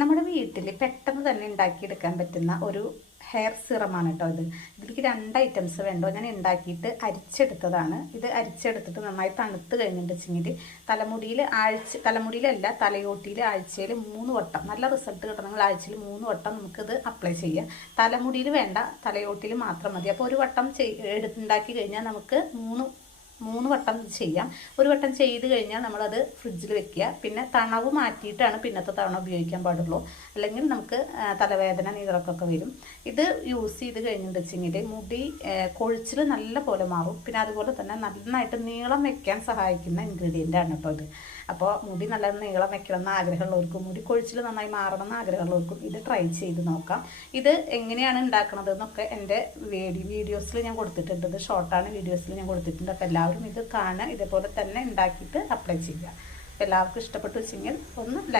നമ്മുടെ വീട്ടിൽ പെട്ടെന്ന് തന്നെ ഉണ്ടാക്കിയെടുക്കാൻ പറ്റുന്ന ഒരു ഹെയർ സിറമാണ് കേട്ടോ ഇത്. ഇതിലേക്ക് 2 ഐറ്റംസ് വേണ്ടോ. ഞാൻ ഉണ്ടാക്കിയിട്ട് അരിച്ചെടുത്തതാണ്. ഇത് അരിച്ചെടുത്തിട്ട് നന്നായി തണുത്ത് കഴിഞ്ഞിട്ടുണ്ടെങ്കിൽ തലമുടിയിലല്ല തലയോട്ടിയിൽ ആഴ്ചയിൽ 3 വട്ടം നല്ല റിസൾട്ട് കിട്ടണമെങ്കിൽ ആഴ്ചയിൽ 3 വട്ടം നമുക്കിത് അപ്ലൈ ചെയ്യാം. തലമുടിയിൽ വേണ്ട, തലയോട്ടിയിൽ മാത്രം മതി. അപ്പോൾ ഒരു വട്ടം ഉണ്ടാക്കി കഴിഞ്ഞാൽ നമുക്ക് മൂന്ന് വട്ടം ചെയ്യാം. ഒരു വട്ടം ചെയ്ത് കഴിഞ്ഞാൽ നമ്മളത് ഫ്രിഡ്ജിൽ വെക്കുക. പിന്നെ തണവ് മാറ്റിയിട്ടാണ് പിന്നത്തെ തവണ ഉപയോഗിക്കാൻ പാടുള്ളൂ. അല്ലെങ്കിൽ നമുക്ക് തലവേദന നീരിറക്കമൊക്കെ വരും. ഇത് യൂസ് ചെയ്ത് കഴിഞ്ഞിട്ടുണ്ടെങ്കിൽ മുടി കൊഴിച്ചിൽ നല്ല പോലെ മാറും. പിന്നെ അതുപോലെ തന്നെ നന്നായിട്ട് നീളം വെക്കാൻ സഹായിക്കുന്ന ഇൻഗ്രീഡിയൻ്റ് ആണ് കേട്ടോ ഇത്. അപ്പോൾ മുടി നല്ല നീളം വെക്കണം എന്ന് ആഗ്രഹമുള്ളവർക്കും മുടി കൊഴിച്ചിൽ നന്നായി മാറണം എന്ന് ആഗ്രഹമുള്ളവർക്കും ഇത് ട്രൈ ചെയ്ത് നോക്കാം. ഇത് എങ്ങനെയാണ് ഉണ്ടാക്കുന്നത് എന്നൊക്കെ എൻ്റെ വീഡിയോസിൽ ഞാൻ കൊടുത്തിട്ടുണ്ട്. ഇത് ഷോർട്ടാണ്, വീഡിയോസിൽ ഞാൻ കൊടുത്തിട്ടുണ്ട്. അപ്പോൾ എല്ലാവരും ഇത് കാണുക, ഇതേപോലെ തന്നെ ഉണ്ടാക്കിയിട്ട് അപ്ലൈ ചെയ്യുക. എല്ലാവർക്കും ഇഷ്ടപ്പെട്ടു വെച്ചെങ്കിൽ ഒന്ന് ലൈക്ക്